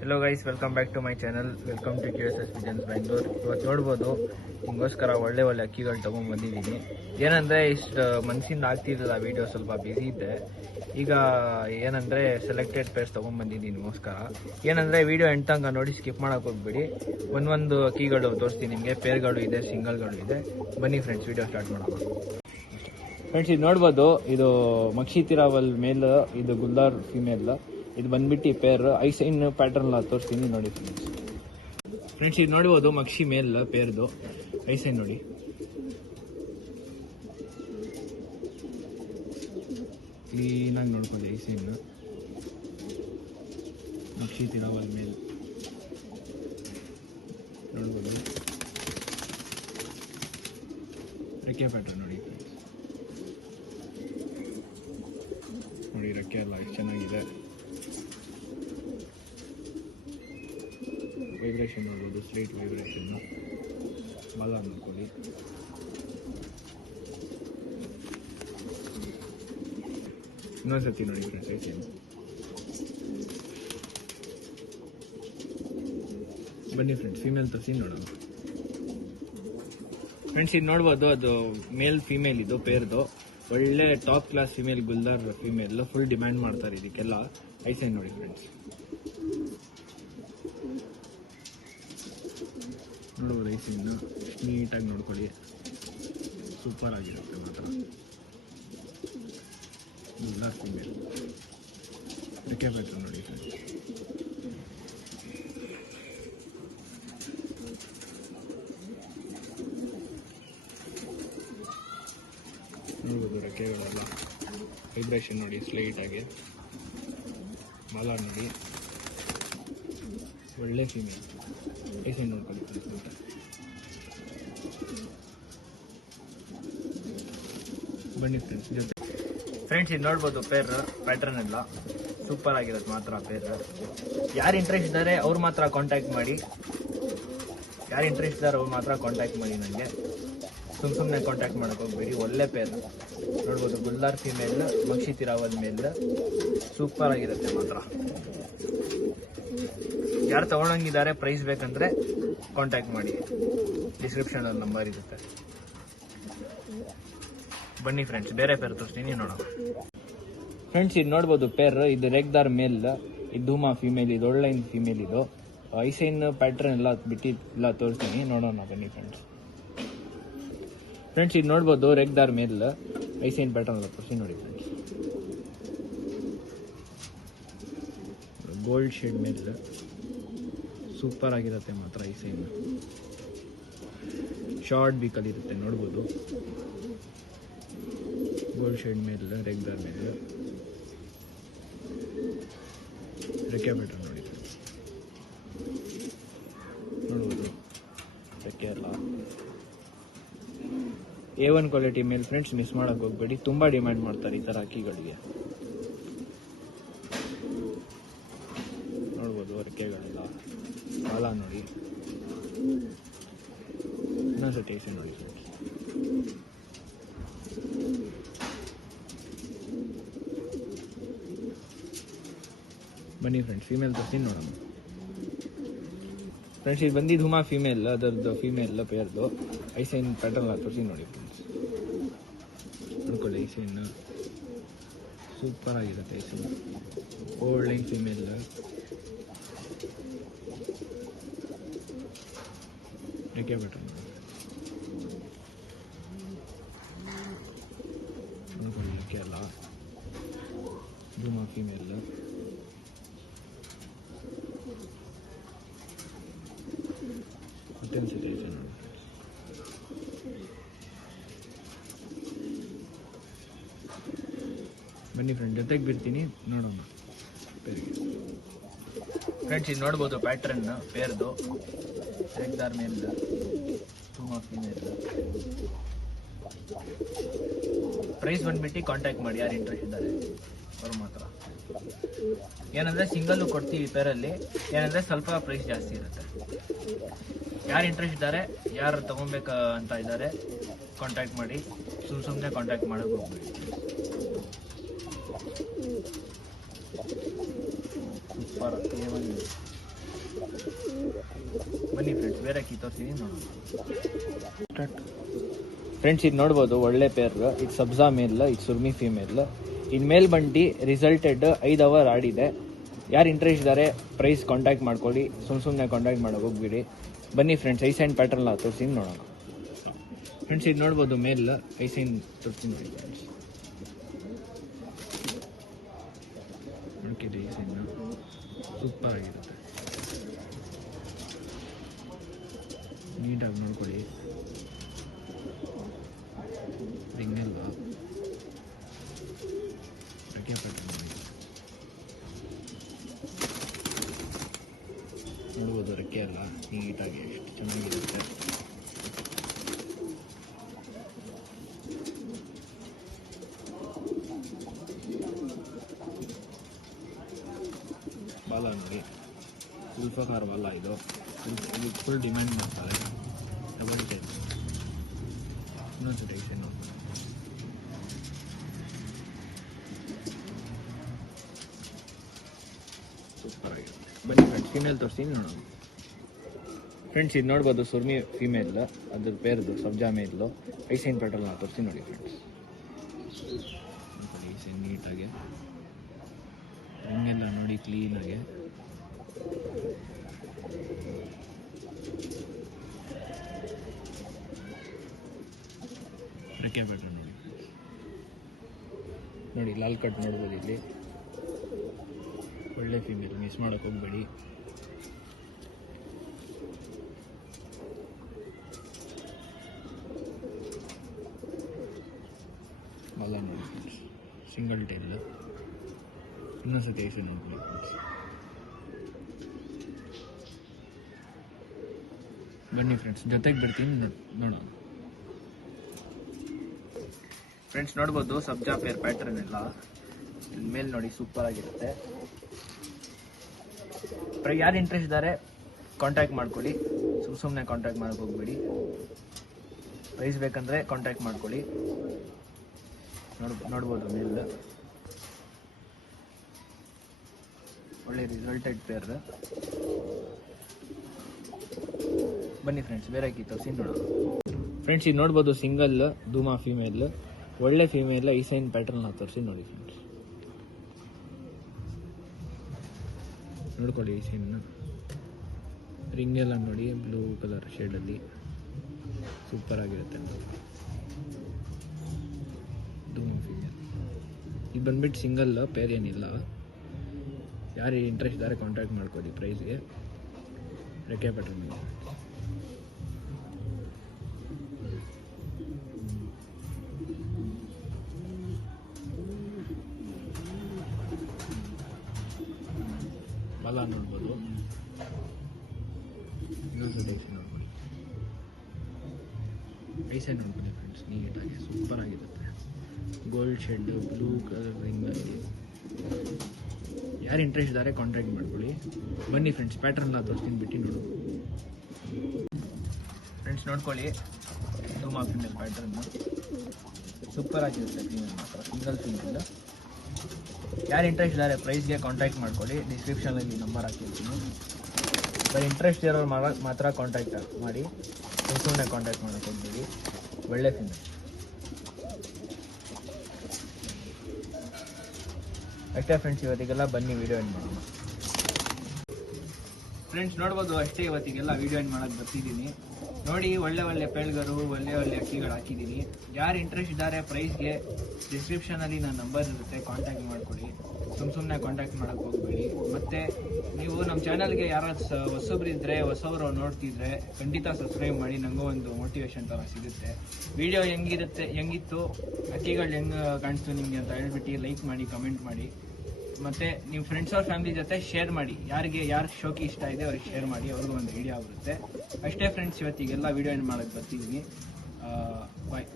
Hello guys, welcome back to my channel. Welcome to QSS visions Bangalore. ಇವತ್ತು ನೋಡ್ಬೋದು, ನಿಮಗೋಸ್ಕರ ಒಳ್ಳೆ ಅಕ್ಕಿಗಳು ತೊಗೊಂಡ್ಬಂದಿದ್ದೀನಿ. ಏನಂದರೆ ಇಷ್ಟು ಮನಸ್ಸಿಂದ ಆಗ್ತಿರಲಿಲ್ಲ, ವೀಡಿಯೋ ಸ್ವಲ್ಪ ಬ್ಯುಸಿ ಇದ್ದೆ. ಈಗ ಏನಂದರೆ ಸೆಲೆಕ್ಟೆಡ್ ಪೇರ್ಸ್ ತೊಗೊಂಡ್ಬಂದಿದ್ದೀನಿ ನಿಮಗೋಸ್ಕರ. ಏನಂದರೆ ವೀಡಿಯೋ ಎಂಡ್ ತನಕ ನೋಡಿ, ಸ್ಕಿಪ್ ಮಾಡೋಕೆ ಹೋಗ್ಬೇಡಿ. ಒಂದೊಂದು ಅಕ್ಕಿಗಳು ತೋರಿಸ್ತೀನಿ ನಿಮಗೆ. ಪೇರ್ಗಳು ಇದೆ, ಸಿಂಗಲ್ಗಳು ಇದೆ. ಬನ್ನಿ ಫ್ರೆಂಡ್ಸ್, ವೀಡಿಯೋ ಸ್ಟಾರ್ಟ್ ಮಾಡೋಣ. ಫ್ರೆಂಡ್ಸ್, ಇದು ನೋಡ್ಬೋದು, ಇದು ಮಕ್ಷಿ ತಿರಾವಲ್ ಮೇಲ್, ಇದು ಗುಲ್ದಾರ್ ಫಿಮೇಲ್. ಇದು ಬಂದ್ಬಿಟ್ಟು ಪೇರ್ ಐಸೈನ್ ಪ್ಯಾಟರ್ನ್ ತೋರಿಸ್ತೀನಿ ನೋಡಿ ಫ್ರೆಂಡ್ಸ್. ಇದು ನೋಡ್ಬೋದು, ಮಕ್ಷಿ ಮೇಲ್ ಪೇರ್ದು ಐಸೈನ್ ನೋಡಿ. ಕ್ಲೀನಾಗಿ ನೋಡ್ಕೊಳ್ಳಿ ಐಸೈನ್. ಮಕ್ಷಿ ತಿರಾವಲ್ ಮೇಲ್ ನೋಡ್ಬೋದು. ರೆಕ್ಕೆ ಪ್ಯಾಟರ್ನ್ ನೋಡಿ ನೋಡಿ, ರೆಕ್ಕೆ ಎಲ್ಲ ಎಷ್ಟು ಚೆನ್ನಾಗಿದೆ. ವೈಬ್ರೇಷನ್ ನೋಡ್ಬೋದು, ಸ್ಲೈಟ್ ವೈಬ್ರೇಷನ್. ಬಾಲ ನೋಡ್ಕೊಳ್ಳಿ. ಇನ್ನೊಂದ್ಸತಿ ನೋಡಿ ಫ್ರೆಂಡ್ಸ್ ಐಸೈನ್. ಬನ್ನಿ ಫ್ರೆಂಡ್ಸ್, ಫೀಮೇಲ್ ತರಿಸಿ ನೋಡೋಣ. ಫ್ರೆಂಡ್ಸ್, ಇದು ನೋಡ್ಬೋದು, ಅದು ಮೇಲ್ ಫೀಮೇಲ್ ಇದು ಪೇರ್ದು. ಒಳ್ಳೆ ಟಾಪ್ ಕ್ಲಾಸ್ ಫಿಮೇಲ್, ಗುಲ್ದಾರ್ ಫಿಮೇಲ್. ಫುಲ್ ಡಿಮ್ಯಾಂಡ್ ಮಾಡ್ತಾರೆ ಇದಕ್ಕೆಲ್ಲ. ಐಸೈನ್ ನೋಡಿ ಫ್ರೆಂಡ್ಸ್, ನೋಡ್ಬೋದು ಐಸೈನ್. ನೀಟಾಗಿ ನೋಡ್ಕೊಳ್ಳಿ, ಸೂಪರ್ ಆಗಿರುತ್ತೆ ಮಾತ್ರ. ಗುಲ್ದಾರ್ ಫಿಮೇಲ್. ರೆಕ್ಕೆ ಪ್ಯಾಟರ್ನ್ ನೋಡಿ ಫ್ರೆಂಡ್ಸ್. ನೋಡ್ಬೋದು ರೆಕ್ಕೆಗಳೆಲ್ಲ ವೈಬ್ರೇಷನ್ ನೋಡಿ, ಸ್ಲೈಟ್ ಆಗಿ. ಬಾಲ ನೋಡಿ, ಒಳ್ಳೆ ಫೀಮೇಲ್. ಐಸೈನ್ ನೋಡ್ಕೊಳ್ಳಿ ಅಂತ. ಬನ್ನಿ ಫ್ರೆಂಡ್ಸ್ ಜೊತೆ. ಫ್ರೆಂಡ್ಸ್, ಇದು ನೋಡ್ಬೋದು ಪೇರ್ ಪ್ಯಾಟರ್ನ್ ಎಲ್ಲ ಸೂಪರ್ ಆಗಿರೋದು ಮಾತ್ರ ಪೇರ್. ಯಾರು ಇಂಟ್ರೆಸ್ಟ್ ಇದ್ದಾರೆ ಅವ್ರು ಮಾತ್ರ ಕಾಂಟ್ಯಾಕ್ಟ್ ಮಾಡಿ. ನನಗೆ ಸುಮ್ಮನೆ ಕಾಂಟ್ಯಾಕ್ಟ್ ಮಾಡೋಕೆ ಹೋಗ್ಬೇಡಿ. ಒಳ್ಳೆ ಪೇರ್ ನೋಡ್ಬೋದು. ಗುಲ್ದಾರ್ ಫಿಮೇಲ್, ಮಕ್ಷಿ ತಿರಾವಲ್ ಮೇಲ್. ಸೂಪರ್ ಆಗಿರುತ್ತೆ ಮಾತ್ರ. ಯಾರು ತಗೊಳಂಗಿದ್ದಾರೆ, ಪ್ರೈಸ್ ಬೇಕಂದ್ರೆ ಕಾಂಟ್ಯಾಕ್ಟ್ ಮಾಡಿ. ಡಿಸ್ಕ್ರಿಪ್ಷನ್ ಅಲ್ಲಿ ನಂಬರ್ ಇರುತ್ತೆ. ಬನ್ನಿ ಫ್ರೆಂಡ್ಸ್, ಬೇರೆ ಪೇರ್ ತೋರಿಸ್ತೀನಿ ನೋಡೋಣ. ಫ್ರೆಂಡ್ಸ್, ಇದು ನೋಡ್ಬೋದು ಪೇರ್. ಇದು ರೆಗ್ದಾರ್ ಮೇಲ್, ಇದು ಧೂಮಾ ಫಿಮೇಲ್, ಇದು ಒಳ್ಳೆ ಫಿಮೇಲ್. ಇದು ಐಸೈನ್ ಪ್ಯಾಟರ್ನ್ ಎಲ್ಲ ಬಿಟ್ಟಿಲ್ಲ, ತೋರಿಸ್ತೀನಿ ನೋಡೋಣ. ಬನ್ನಿ ಫ್ರೆಂಡ್ಸ್. ಇದು ನೋಡ್ಬೋದು, ರೆಗ್ದಾರ್ ಮೇಲ್, ಐಸೈನ್ ಪ್ಯಾಟರ್ನ್ ಎಲ್ಲ ತೋರಿಸಿ ನೋಡಿ ಫ್ರೆಂಡ್ಸ್. ಗೋಲ್ಡ್ ಶೇಡ್ ಮೇಲ್, ಸೂಪರ್ ಆಗಿರುತ್ತೆ ಮಾತ್ರ ಐಸೈನ್. ಶಾರ್ಟ್ ಬೀಕಲ್ಲಿ ಇರುತ್ತೆ ನೋಡ್ಬೋದು. ಗೋಲ್ಡ್ ಶೇಡ್ ಮೇಲ್, ರೆಗ್ದಾರ್ ಮೇಲ್. ರೆಕ್ಕೆ ಪ್ಯಾಟರ್ನ್ ನೋಡಿ ನೋಡ್ಬೋದು. ರೆಕ್ಕೆ ಎಲ್ಲ A1 ಕ್ವಾಲಿಟಿ ಮೇಲ್ ಫ್ರೆಂಡ್ಸ್. ಮಿಸ್ ಮಾಡೋಕೆ ಹೋಗ್ಬೇಡಿ, ತುಂಬ ಡಿಮ್ಯಾಂಡ್ ಮಾಡ್ತಾರೆ ಈ ಥರ ಅಕ್ಕಿಗಳಿಗೆ. ನೋಡ್ಬೋದು ರೆಕ್ಕೆಗಳೆಲ್ಲ. ಬಾಲ ನೋಡಿ. ಇನ್ನೊಂದ್ಸತಿ ಐಸೈನ್ ನೋಡಿ ಫ್ರೆಂಡ್ಸ್. ಬನ್ನಿ ಫ್ರೆಂಡ್ಸ್, ಫೀಮೇಲ್ ತೋರಿಸಿ ನೋಡೋಣ. ಫ್ರೆಂಡ್ಸ್, ಇದು ಬಂದಿದ್ದು ಹುಮಾ ಫಿಮೇಲ್, ಅದರದ್ದು ಫಿಮೇಲ್ ಪೇರ್ದು ಐಸೈನ್ ಪ್ಯಾಟರ್ನ್ ತೋರಿಸಿ ನೋಡಿ ಫ್ರೆಂಡ್ಸ್. ನೋಡ್ಕೊಳ್ಳಿ ಐಸೈನ್, ಸೂಪರ್ ಆಗಿರುತ್ತೆ ಐಸೈನ್. Old line female. ರೆಕ್ಕೆ ಪ್ಯಾಟರ್ನ್ ನೋಡ್ಕೊಳ್ಳಿ. ರೆಕ್ಕೆ ಎಲ್ಲ ಧೂಮಾ ಫಿಮೇಲ್. ಮತ್ತೊಂದ್ಸತಿ ಐಸೈನ್ ನೋಡಿ. ಬನ್ನಿ ಫ್ರೆಂಡ್, ಜೊತೆಗೆ ಬಿಡ್ತೀನಿ ನೋಡೋಣ ಪೇರ್ಗೆ. ಫ್ರೆಂಡ್ಸ್, ಇದು ನೋಡ್ಬೋದು ಪ್ಯಾಟ್ರನ್ ಪೇರ್ದು. ರೆಗ್ದಾರ್ ಮೇಲ್, ಧೂಮಾ ಫಿಮೇಲ್. ಪ್ರೈಸ್ ಬಂದ್ಬಿಟ್ಟು ಕಾಂಟ್ಯಾಕ್ಟ್ ಮಾಡಿ, ಯಾರು ಇಂಟ್ರೆಸ್ಟ್ ಇದ್ದಾರೆ ಅವ್ರು ಮಾತ್ರ. ಏನಂದರೆ ಸಿಂಗಲ್ಲು ಕೊಡ್ತೀವಿ ಪೇರಲ್ಲಿ. ಏನಂದರೆ ಸ್ವಲ್ಪ ಪ್ರೈಸ್ ಜಾಸ್ತಿ ಇರುತ್ತೆ. ಯಾರು ಇಂಟ್ರೆಸ್ಟ್ ಇದ್ದಾರೆ, ಯಾರು ತೊಗೊಬೇಕು ಅಂತ ಇದ್ದಾರೆ, ಕಾಂಟ್ಯಾಕ್ಟ್ ಮಾಡಿ. ಸುಮ್ಮನೆ ಕಾಂಟ್ಯಾಕ್ಟ್ ಮಾಡೋಕೆ ಹೋಗ್ಬೇಡಿ. ಸೂಪರ್ A1 ಬನ್ನಿ ಫ್ರೆಂಡ್ಸ್, ಬೇರೆ ಅಕ್ಕಿ ತೋರಿಸ್ತೀನಿ ನೋಡೋಣ. ಫ್ರೆಂಡ್ಸ್ ಇದು ನೋಡ್ಬೋದು, ಒಳ್ಳೆ ಪೇರ್. ಇದು ಸಬ್ಜಾ ಮೇಲ್, ಇದು ಸುರ್ಮಿ ಫೀಮೇಲ್. ಇನ್ ಮೇಲ್ ಬಂದು ರಿಸಲ್ಟೆಡ್ 5 ಅವರ್ ಆಡಿದೆ. ಯಾರು ಇಂಟ್ರೆಸ್ಟ್ ಇದ್ದಾರೆ ಪ್ರೈಸ್ ಕಾಂಟ್ಯಾಕ್ಟ್ ಮಾಡ್ಕೊಳ್ಳಿ, ಸುಮ್ಮನೆ ಕಾಂಟ್ಯಾಕ್ಟ್ ಮಾಡೋಕೆ ಹೋಗ್ಬಿಡಿ. ಬನ್ನಿ ಫ್ರೆಂಡ್ಸ್, ಐಸೈನ್ ಪ್ಯಾಟರ್ನ್ ತೋರಿಸ್ತೀನಿ ನೋಡೋಣ. ಫ್ರೆಂಡ್ಸ್ ಇದು ನೋಡ್ಬೋದು, ಮೇಲ್ ಐಸೈನ್ ತೋರಿಸ್ತೀನಿ ಫ್ರೆಂಡ್ಸ್. ನೋಡ್ಕಿದ್ರಿ, ಐಸೈನ್ ಸೂಪರ್ ಆಗಿರುತ್ತೆ, ನೀಟಾಗಿ ನೋಡ್ಕೊಳ್ಳಿ. ರಿಂಗಲ್ಲ ರೆಕ್ಕೆ ಪ್ಯಾಟರ್ನ್ ನೋಡ್ಬೋದು, ರೆಕ್ಕೆ ಎಲ್ಲ ನೀಟಾಗಿ ಎಷ್ಟು ಚೆನ್ನಾಗಿರುತ್ತೆ. ಬಾಲ ನೋಡಿ, ಉಲ್ಫಾಕಾರ್ ಬಾಲ. ಇದು ಫುಲ್ ಡಿಮ್ಯಾಂಡ್ ಮಾಡ್ತಾರೆ. ಡಬಲ್ ಟೈಪ್ ಇನ್ನೊಂದು ಟೈಸನ್ ಸೂಪರ್ ಆಗಿರುತ್ತೆ. ಬನ್ನಿ ಫ್ರೆಂಡ್ಸ್, ಫೀಮೇಲ್ ತೋರಿಸ್ತೀನಿ ನೋಡೋಣ. ಫ್ರೆಂಡ್ಸ್ ಇದು ನೋಡ್ಬೋದು, ಸುರ್ಮಿ ಫೀಮೇಲ್, ಅದ್ರ ಪೇರ್ದು ಸಬ್ಜಾ ಮೇಲು. ಐಸೈನ್ ಪ್ಯಾಟರ್ನ್ ತೋರಿಸ್ತೀನಿ ನೋಡಿ ಫ್ರೆಂಡ್ಸ್. ಐಸೈನ್ ನೀಟಾಗಿ, ಹಿಂಗೆಲ್ಲ ನೋಡಿ ಕ್ಲೀನಾಗೆ. ರೆಕ್ಕೆ ಪ್ಯಾಟರ್ನ್ ನೋಡಿ, ನೋಡಿ ಲಾಲ್ ಕಟ್ ನೋಡ್ಬೋದು ಇಲ್ಲಿ. ಒಳ್ಳೆ ಫೀಮೇಲ್, ಮಿಸ್ ಮಾಡೋಕೆ ಹೋಗಬೇಡಿ. ಬಾಲ ನೋಡಿ ಫ್ರೆಂಡ್ಸ್, ಸಿಂಗಲ್ ಟೈಲ್. ಇನ್ನೊಂದ್ಸತಿ ಐಸು ನೋಡ್ಕೊಳ್ಳಿ ಫ್ರೆಂಡ್ಸ್. ಬನ್ನಿ ಫ್ರೆಂಡ್ಸ್, ಜೊತೆಗೆ ಬಿಡ್ತೀನಿ ನೋಡೋಣ. ಫ್ರೆಂಡ್ಸ್ ನೋಡ್ಬೋದು, ಸಬ್ಜಾ ಪೇರ್ ಪ್ಯಾಟರ್ನ್ ಎಲ್ಲ ಮೇಲೆ ನೋಡಿ ಸೂಪರ್ ಆಗಿರುತ್ತೆ. ಯಾರು ಇಂಟ್ರೆಸ್ಟ್ ಇದ್ದಾರೆ ಕಾಂಟ್ಯಾಕ್ಟ್ ಮಾಡ್ಕೊಳ್ಳಿ, ಸುಮ್ಮನೆ ಕಾಂಟ್ಯಾಕ್ಟ್ ಮಾಡೋಕೆ ಹೋಗ್ಬೇಡಿ. ಪ್ರೈಸ್ ಬೇಕಂದ್ರೆ ಕಾಂಟ್ಯಾಕ್ಟ್ ಮಾಡ್ಕೊಳ್ಳಿ. ನೋಡ್ಬೋದು ಮೇಲ್, ಒಳ್ಳೆ ರಿಸಲ್ಟೆಡ್ ಪೇರ್. ಬನ್ನಿ ಫ್ರೆಂಡ್ಸ್, ಬೇರೆ ಅಕ್ಕಿ ತೋರಿಸಿ ನೋಡೋಣ. ಫ್ರೆಂಡ್ಸ್ ಇದು ನೋಡ್ಬೋದು, ಸಿಂಗಲ್ ಧೂಮಾ ಫೀಮೇಲ್, ಒಳ್ಳೆ ಫೀಮೇಲ್. ಐಸೈನ್ ಪ್ಯಾಟರ್ನ್ ತೋರಿಸಿ ನೋಡಿ ಫ್ರೆಂಡ್ಸ್. ನೋಡ್ಕೊಳ್ಳಿ ಐಸೈನ್ ರಿಂಗ್ ಎಲ್ಲ ನೋಡಿ, ಬ್ಲೂ ಕಲರ್ ಶೇಡಲ್ಲಿ ಸೂಪರ್ ಆಗಿರುತ್ತೆ. ಧೂಮಾ ಫೀಮೇಲ್ ಇದು ಬಂದ್ಬಿಟ್ಟು ಸಿಂಗಲ್, ಪೇರ್ ಏನಿಲ್ಲ. ಯಾರು ಇಂಟ್ರೆಸ್ಟ್ ಇದ್ದಾರೆ ಕಾಂಟ್ಯಾಕ್ಟ್ ಮಾಡ್ಕೊಳ್ಳಿ ಪ್ರೈಸ್ಗೆ. ರೆಕ್ಕೆ ಪ್ಯಾಟರ್ನ್ ಬಾಲ ನೋಡ್ಬೋದು. ಇನ್ನೊಂದ್ಸತಿ ಐಸೈನ್ ನೋಡ್ಕೊಳ್ಳಿ, ಐಸೈನ್ ನೋಡ್ಕೊಳ್ಳಿ ಫ್ರೆಂಡ್ಸ್, ನೀಟಾಗಿ ಸೂಪರ್ ಆಗಿರುತ್ತೆ. ಗೋಲ್ಡ್ ಶೆಡ್, ಬ್ಲೂ ಕಲರ್ ರಿಂಗಲ್ಲಿ. ಯಾರು ಇಂಟ್ರೆಸ್ಟ್ ಇದ್ದಾರೆ ಕಾಂಟ್ಯಾಕ್ಟ್ ಮಾಡ್ಕೊಳ್ಳಿ. ಬನ್ನಿ ಫ್ರೆಂಡ್ಸ್, ಪ್ಯಾಟರ್ನ್ ತೋರಿಸ್ತೀನಿ ಬಿಟ್ಟು ನೋಡು. ಫ್ರೆಂಡ್ಸ್ ನೋಡ್ಕೊಳ್ಳಿ, ಧೂಮಾ ಫೀಮೇಲ್ ಪ್ಯಾಟರ್ನ್ ಸೂಪರ್ ಆಗಿರುತ್ತೆ. ಫೀಮೇಲ್ ಮಾತ್ರ ಸಿಂಗಲ್ ಫೀಮೇಲ್. ಯಾರು ಇಂಟ್ರೆಸ್ಟ್ ಇದ್ದಾರೆ ಪ್ರೈಸ್ಗೆ ಕಾಂಟ್ಯಾಕ್ಟ್ ಮಾಡ್ಕೊಳ್ಳಿ. ಡಿಸ್ಕ್ರಿಪ್ಷನಲ್ಲಿ ನಂಬರ್ ಹಾಕಿರ್ತೀನಿ. ಬರೀ ಇಂಟ್ರೆಸ್ಟ್ ಇರೋರು ಮಾತ್ರ ಕಾಂಟ್ಯಾಕ್ಟ್ ಮಾಡಿ, ಸುಮ್ಮನೆ ಕಾಂಟ್ಯಾಕ್ಟ್ ಮಾಡೋಕೆ ಹೋಗ್ಬೇಡಿ. ಒಳ್ಳೆ ಫೀಮೇಲ್ ಅಷ್ಟೇ ಫ್ರೆಂಡ್ಸ್. ಇವತ್ತಿಗೆಲ್ಲ ಬನ್ನಿ ವಿಡಿಯೋ ಎಂಡ್ ಮಾಡೋಣ. ಫ್ರೆಂಡ್ಸ್ ನೋಡ್ಬೋದು, ಅಷ್ಟೇ ಇವತ್ತಿಗೆಲ್ಲ ವಿಡಿಯೋ ಎಂಡ್ ಮಾಡೋಕ್ಕೆ ಬರ್ತಿದ್ದೀನಿ. ನೋಡಿ, ಒಳ್ಳೆ ಪೇಳ್ಗರು, ಒಳ್ಳೆ ಅಕ್ಕಿಗಳು ಹಾಕಿದ್ದೀನಿ. ಯಾರು ಇಂಟ್ರೆಸ್ಟ್ ಇದ್ದಾರೆ ಪ್ರೈಸ್ಗೆ ಡಿಸ್ಕ್ರಿಪ್ಷನಲ್ಲಿ ನನ್ನ ನಂಬರ್ ಇರುತ್ತೆ, ಕಾಂಟ್ಯಾಕ್ಟ್ ಮಾಡ್ಕೊಳ್ಳಿ. ಸುಮ್ಮನೆ ಕಾಂಟ್ಯಾಕ್ಟ್ ಮಾಡೋಕ್ಕೆ ಹೋಗಬೇಡಿ. ಮತ್ತು ನೀವು ನಮ್ಮ ಚಾನಲ್ಗೆ ಯಾರಾದ್ರು ಹೊಸಬ್ರು ನೋಡ್ತಿದ್ರೆ ಖಂಡಿತ ಸಬ್ಸ್ಕ್ರೈಬ್ ಮಾಡಿ. ನನಗೂ ಒಂದು ಮೋಟಿವೇಶನ್ ಥರ ಸಿಗುತ್ತೆ. ವಿಡಿಯೋ ಹೆಂಗಿತ್ತು, ಅಕ್ಕಿಗಳು ಹೆಂಗೆ ಕಾಣಿಸ್ತು ನಿಮಗೆ ಅಂತ ಹೇಳ್ಬಿಟ್ಟು ಲೈಕ್ ಮಾಡಿ, ಕಮೆಂಟ್ ಮಾಡಿ. ಮತ್ತು ನಿಮ್ಮ ಫ್ರೆಂಡ್ಸ್ ಅವ್ರ ಫ್ಯಾಮಿಲಿ ಜೊತೆ ಶೇರ್ ಮಾಡಿ. ಯಾರು ಶೋಕಿ ಇಷ್ಟ ಇದೆ ಅವ್ರಿಗೆ ಶೇರ್ ಮಾಡಿ, ಅವ್ರಿಗೂ ಒಂದು ಐಡಿಯಾ ಆಗುತ್ತೆ. ಅಷ್ಟೇ ಫ್ರೆಂಡ್ಸ್, ಇವತ್ತಿಗೆಲ್ಲ ವಿಡಿಯೋ ಎಂಡ್ ಮಾಡೋಕ್ಕೆ ಬರ್ತಿದ್ದೀನಿ. ಬಾಯ್.